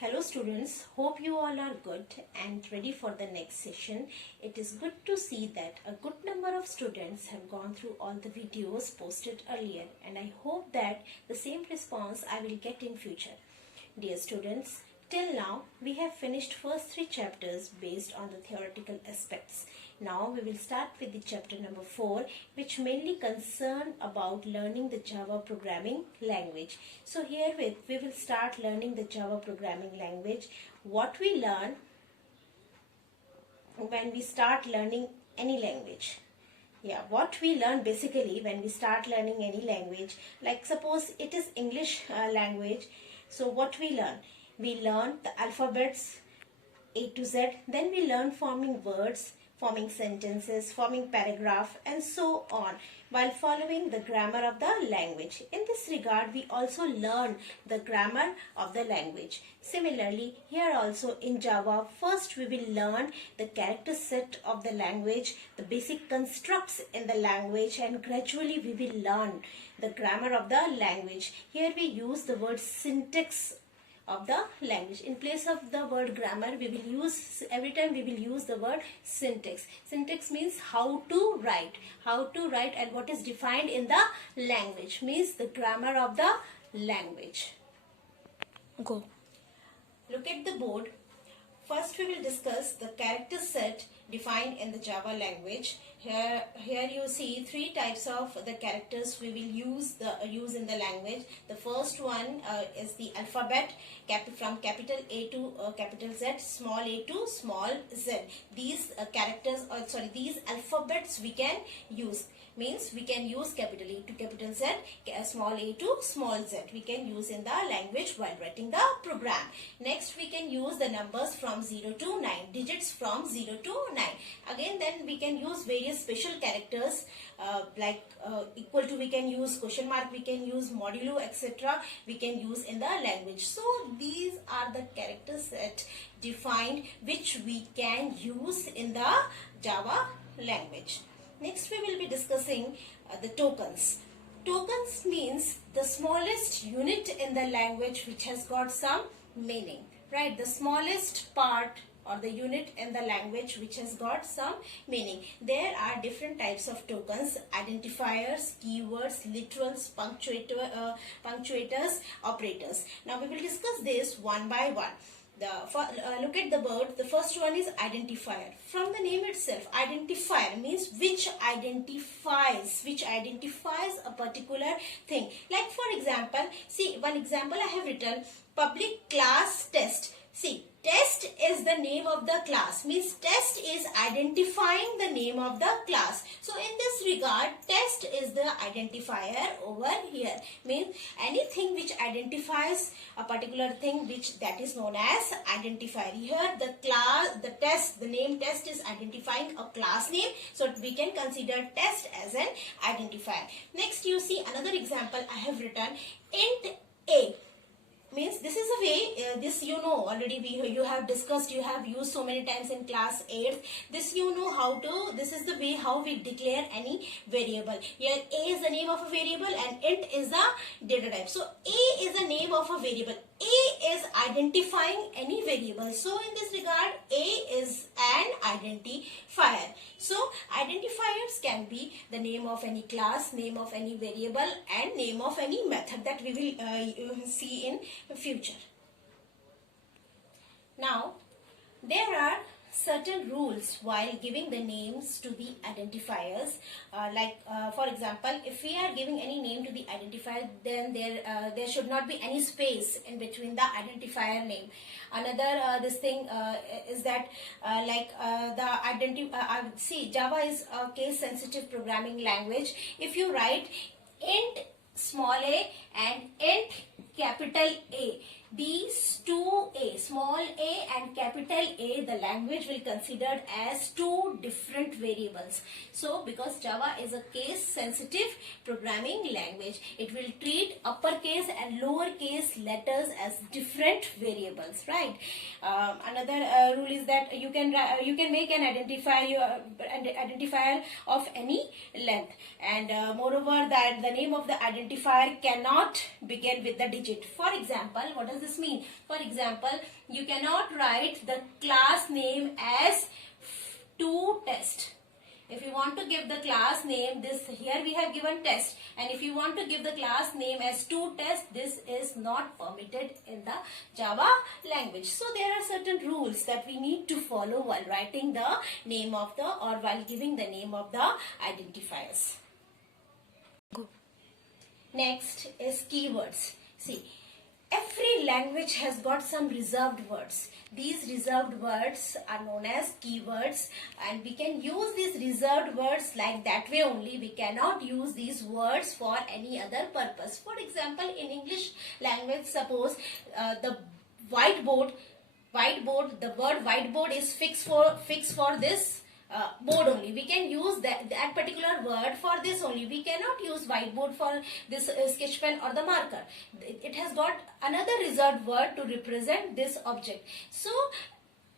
Hello students, hope you all are good and ready for the next session. It is good to see that a good number of students have gone through all the videos posted earlier, and I hope that the same response I will get in future. Dear students, till now we have finished first three chapters based on the theoretical aspects. Now we will start with the chapter number 4, which mainly concern about learning the Java programming language. So herewith we will start learning the Java programming language. What we learn when we start learning any language. What we learn basically when we start learning any language, like suppose it is English language. So what we learn? We learn the alphabets A to Z, then we learn forming words, forming sentences, forming paragraph, and so on, while following the grammar of the language. In this regard, we also learn the grammar of the language. Similarly, here also in Java, first we will learn the character set of the language, the basic constructs in the language, and gradually we will learn the grammar of the language. Here we use the word syntax of the language. In place of the word grammar, we will use, every time we will use the word syntax. Syntax means how to write, and what is defined in the language means the grammar of the language. Go. Look at the board. First we will discuss the character set defined in the Java language. Here you see three types of the characters we will use in the language. The first one is the alphabet, from capital A to capital Z, small a to small z. These these alphabets we can use. Means we can use capital A to capital Z, small a to small z. We can use in the language while writing the program. Next we can use the numbers from 0 to 9, digits from 0 to 9. Again then we can use various special characters equal to, we can use question mark, we can use modulo, etc. we can use in the language. So these are the characters that defined which we can use in the Java language. Next we will be discussing the tokens. Tokens means the smallest unit in the language which has got some meaning, right? The smallest part or the unit in the language which has got some meaning. There are different types of tokens: identifiers, keywords, literals, punctuators, operators. Now we will discuss this one by one. Look at the word. The first one is identifier. From the name itself, identifier means which identifies a particular thing. Like for example, see one example I have written: public class test. See, test is the name of the class, means test is identifying the name of the class. So in this regard, test is the identifier over here. Means anything which identifies a particular thing, that is known as identifier. Here the name test is identifying a class name, so we can consider test as an identifier. Next you see another example I have written: int a. Means this is a way, this you know already, you have discussed, you have used so many times in class 8th. This you know how to, this is the way how we declare any variable. Here a is the name of a variable and int is the data type. So a is the name of a variable. A is identifying any variable. So in this regard, a is an identifier. So identifiers can be the name of any class, name of any variable, and name of any method that we will see in future. Now there are certain rules while giving the names to the identifiers. For example, if we are giving any name to the identifier, then there should not be any space in between the identifier name. Another is that see, Java is a case sensitive programming language. If you write int small a and int capital A, these two A, small a and capital A, the language will consider as two different variables. So because Java is a case sensitive programming language, it will treat uppercase and lowercase letters as different variables, right? Another rule is that you can make an identifier of any length, and moreover that the name of the identifier cannot begin with the digit. For example, what does this mean? For example, you cannot write the class name as to test. If you want to give the class name, this here we have given test, and if you want to give the class name as to test, this is not permitted in the Java language. So there are certain rules that we need to follow while writing the name of the, or while giving the name of the identifiers. Next is keywords. See, every language has got some reserved words. These reserved words are known as keywords, and we can use these reserved words like that way only. We cannot use these words for any other purpose. For example, in English language, suppose the whiteboard, the word whiteboard is fixed for this board only. We can use that particular word for this only. We cannot use whiteboard for this sketch pen or the marker. It has got another reserved word to represent this object.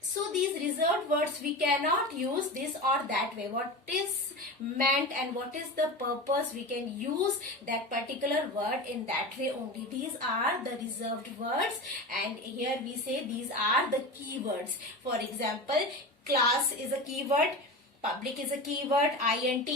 So these reserved words we cannot use this or that way. What is meant and what is the purpose, we can use that particular word in that way only. These are the reserved words, and here we say these are the keywords. For example, class is a keyword, public is a keyword, int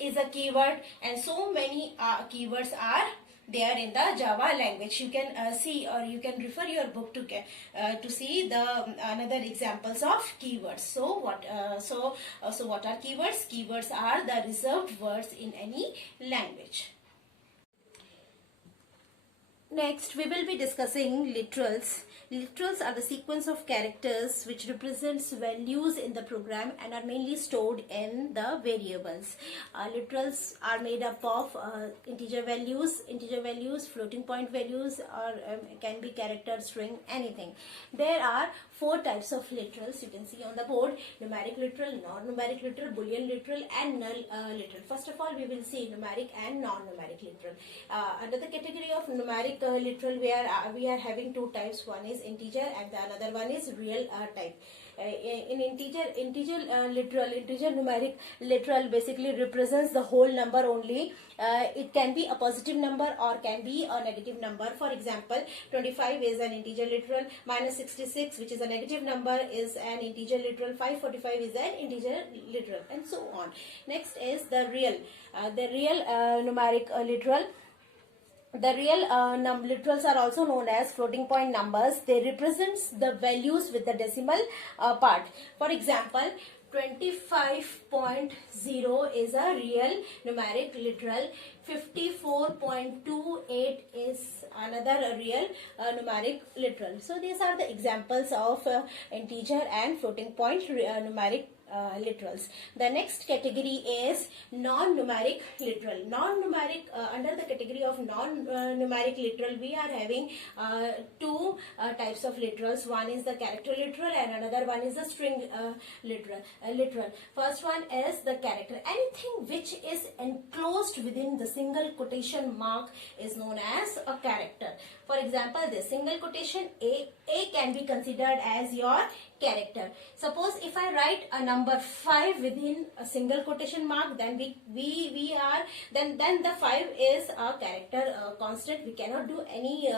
is a keyword, and so many keywords are there in the Java language. You can see, or you can refer your book to see the another examples of keywords. So what are keywords? Keywords are the reserved words in any language. Next, we will be discussing literals. Literals are the sequence of characters which represents values in the program and are mainly stored in the variables. Literals are made up of integer values, floating point values, or can be character, string, anything. There are 4 types of literals. You can see on the board: numeric literal, non-numeric literal, boolean literal, and null literal. First of all, we will see numeric and non-numeric literal. Under the category of numeric literal, we are having 2 types. One is integer and the another one is real type. In integer numeric literal basically represents the whole number only. It can be a positive number or can be a negative number. For example, 25 is an integer literal, minus 66, which is a negative number, is an integer literal, 545 is an integer literal, and so on. Next is the real numeric literal. The real literals are also known as floating point numbers. They represents the values with the decimal part. For example, 25.0 is a real numeric literal. 54.28 is another real numeric literal. So these are the examples of integer and floating point numeric literals. The next category is non-numeric literal. Under the category of non-numeric literal, we are having 2 types of literals. One is the character literal and another one is the string literal. First one is the character. Anything which is enclosed within the single quotation mark is known as a character. For example, the single quotation A can be considered as your character. Suppose if I write a number 5 within a single quotation mark, then then the 5 is a character constant. We cannot do any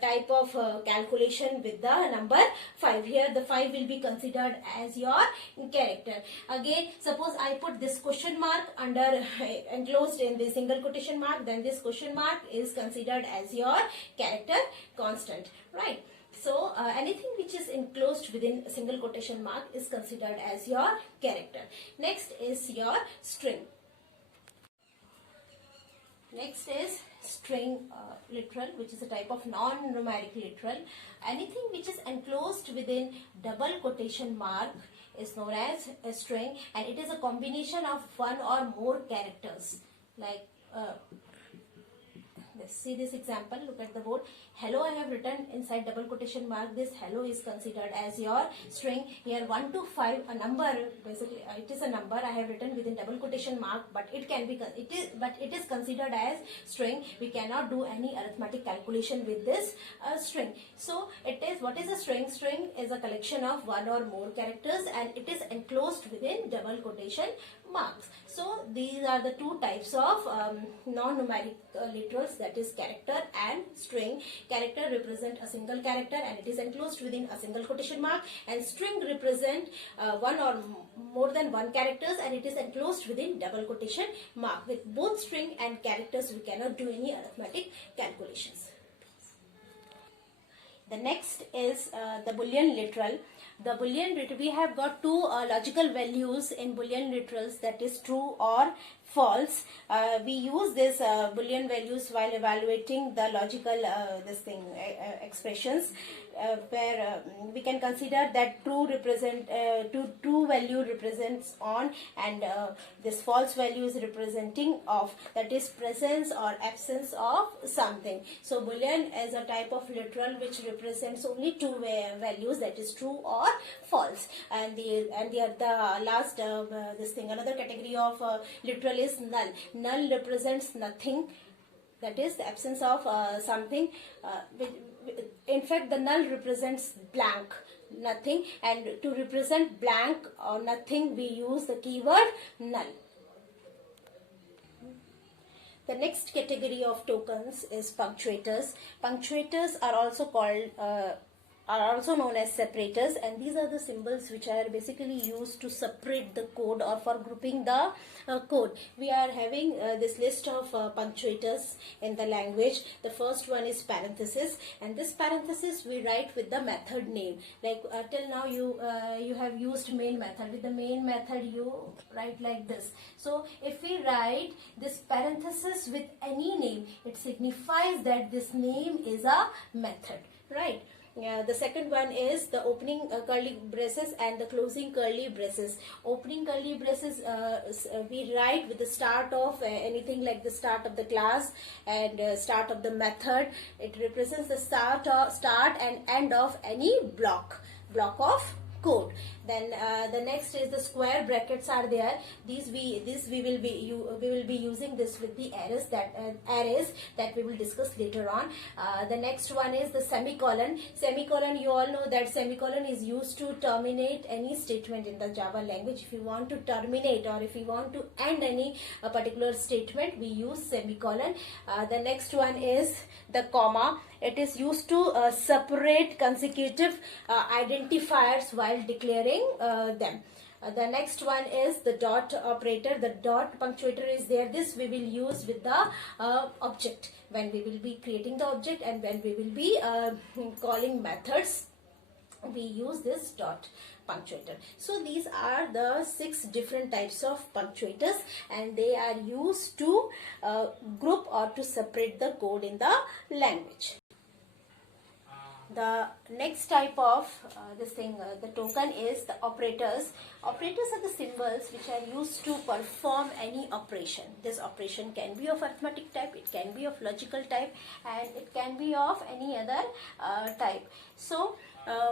type of calculation with the number 5. Here the 5 will be considered as your character. Again, suppose I put this question mark under enclosed in the single quotation mark, then this question mark is considered as your character constant, right? So anything which is enclosed within a single quotation mark is considered as your character. Next is your string. Next is string literal, which is a type of non-numeric literal. Anything which is enclosed within double quotation mark is known as a string, and it is a combination of 1 or more characters. Like let's see this example. Look at the board. hello I have written inside double quotation mark. This hello is considered as your string. Here 1 to 5, a number, basically it is a number I have written within double quotation mark, but it is considered as string. We cannot do any arithmetic calculation with this string. So it is, what is a string? String is a collection of one or more characters, and it is enclosed within double quotation marks. So these are the two types of non-numeric literals, that is character and string. Character represent a single character and it is enclosed within a single quotation mark, and string represent one or more than one characters and it is enclosed within double quotation mark. With both string and characters we cannot do any arithmetic calculations. The next is the Boolean literal. The Boolean literal, we have got two logical values in Boolean literals, that is true or false. We use this Boolean values while evaluating the logical expressions, where we can consider that true value represents on, and this false value is representing off, that is presence or absence of something. So Boolean is a type of literal which represents only two values, that is true or false. And the last another category of literal is null. Null represents nothing, that is the absence of something. In fact, the null represents blank, nothing, and to represent blank or nothing we use the keyword null. The next category of tokens is punctuators. Punctuators are also called are also known as separators, and these are the symbols which are basically used to separate the code or for grouping the code. We are having this list of punctuators in the language. The first one is parenthesis, and this parenthesis we write with the method name. Like till now you have used main method. With the main method you write like this. So if we write this parenthesis with any name, it signifies that this name is a method, right? The second one is the opening curly braces and the closing curly braces. Opening curly braces we write with the start of anything like the start of the class and start of the method. It represents the start and end of any block of code. Then the next is the square brackets are there. We will be using this with the arrays that we will discuss later on. The next one is the semicolon. Semicolon, you all know that semicolon is used to terminate any statement in the Java language. If you want to terminate or if you want to end any particular statement, we use semicolon. The next one is the comma. It is used to separate consecutive identifiers while declaring them. The next one is the dot operator. The dot punctuator is there. This we will use with the object when we will be creating the object, and when we will be calling methods, we use this dot punctuator. So these are the 6 different types of punctuators, and they are used to group or to separate the code in the language. The next type of the token is the operators. Operators are the symbols which are used to perform any operation. This operation can be of arithmetic type, it can be of logical type, and it can be of any other type. So,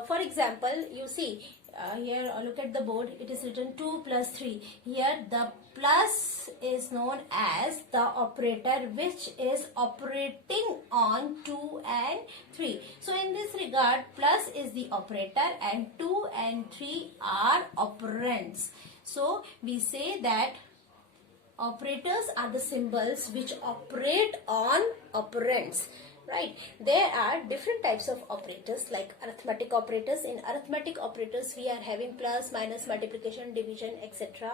for example, you see here, look at the board. It is written 2 plus 3. Here the plus is known as the operator which is operating on 2 and 3. So in this regard, plus is the operator and 2 and 3 are operands. So we say that operators are the symbols which operate on operands. Right, there are different types of operators like arithmetic operators. In arithmetic operators we are having plus, minus, multiplication, division, etc.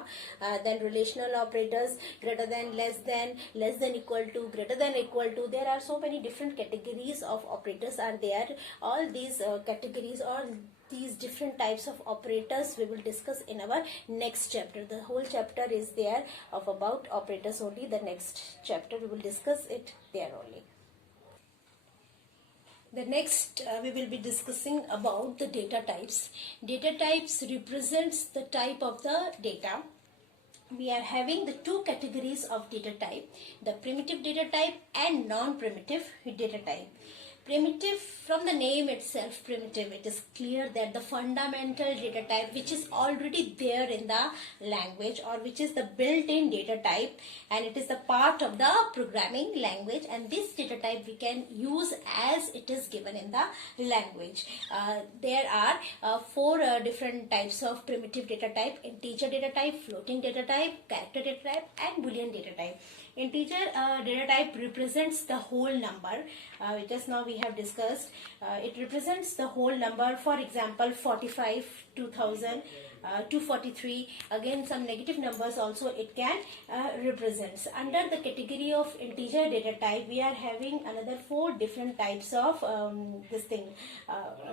Then relational operators, greater than, less than equal to, greater than equal to. There are so many different categories of operators are there. All these categories or these different types of operators we will discuss in our next chapter. The whole chapter is there of about operators only. The next chapter we will discuss it there only. The next we will be discussing about the data types. Data types represents the type of the data. We are having the 2 categories of data type, the primitive data type and non-primitive data type. Primitive, from the name itself, primitive, it is clear that the fundamental data type which is already there in the language, or which is the built-in data type, and it is the part of the programming language, and this data type we can use as it is given in the language. There are four different types of primitive data type: integer data type, floating data type, character data type, and boolean data type. Integer data type represents the whole number, just now we have discussed. It represents the whole number. For example, 45, 2000, 243. Again, some negative numbers also it can represents. Under the category of integer data type, we are having another four different types of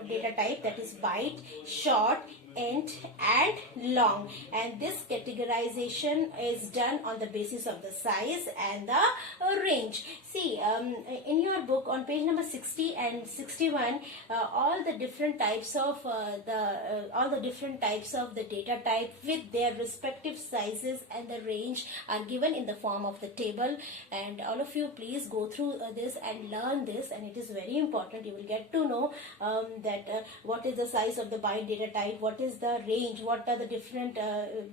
data type, that is byte, short, int, and long, and this categorization is done on the basis of the size and the range. See, in your book on page number 60 and 61, all the different types of the data type with their respective sizes and the range are given in the form of the table, and all of you please go through this and learn this, and it is very important. You will get to know that what is the size of the byte data type, what is the range, what are the different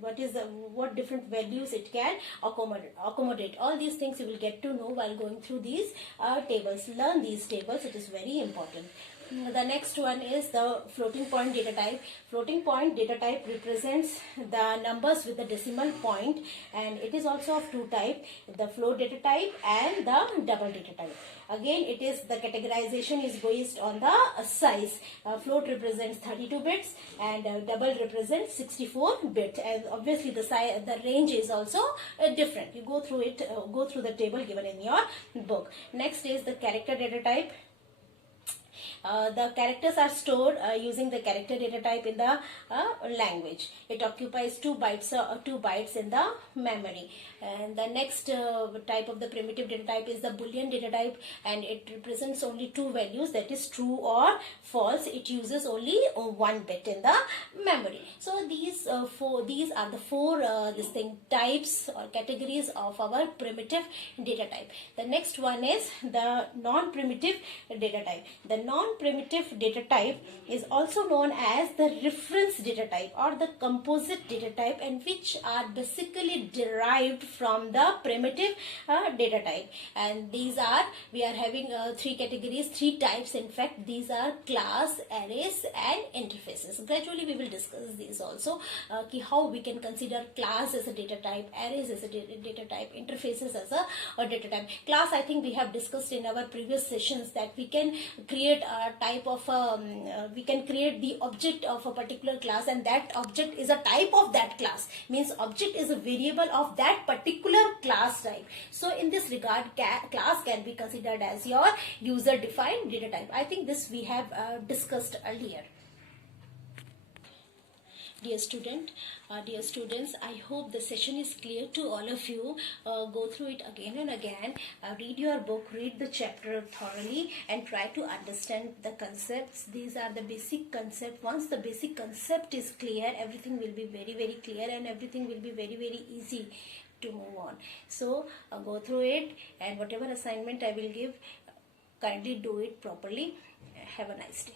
what different values it can accommodate. All these things you will get to know while going through these tables. Learn these tables, it is very important. The next one is the floating point data type. Floating point data type represents the numbers with the decimal point, and it is also of two types: the float data type and the double data type. Again, it is the categorization is based on the size. Float represents 32 bits and double represents 64 bits, and obviously the size, the range is also different. You go through it, go through the table given in your book. Next is the character data type. The characters are stored using the character data type in the language. It occupies 2 bytes in the memory. And the next type of the primitive data type is the boolean data type, and it represents only 2 values, that is true or false. It uses only 1 bit in the memory. So these are the four types or categories of our primitive data type. The next one is the non-primitive data type. The non-primitive data type is also known as the reference data type or the composite data type, and which are basically derived from the primitive data type. And these are, we are having 3 categories, 3 types in fact. These are class, arrays, and interfaces. Gradually we will discuss these also, how we can consider class as a data type, arrays as a data type, interfaces as a data type. Class, I think we have discussed in our previous sessions that we can create a type of we can create the object of a particular class, and that object is a type of that class. Means object is a variable of that particular class type. So in this regard, class can be considered as your user defined data type. I think this we have discussed earlier. Dear students, I hope the session is clear to all of you. Go through it again and again. Read your book, read the chapter thoroughly, and try to understand the concepts. These are the basic concept. Once the basic concept is clear, everything will be very, very clear, and everything will be very, very easy to move on. So go through it, and whatever assignment I will give, kindly do it properly. Have a nice day.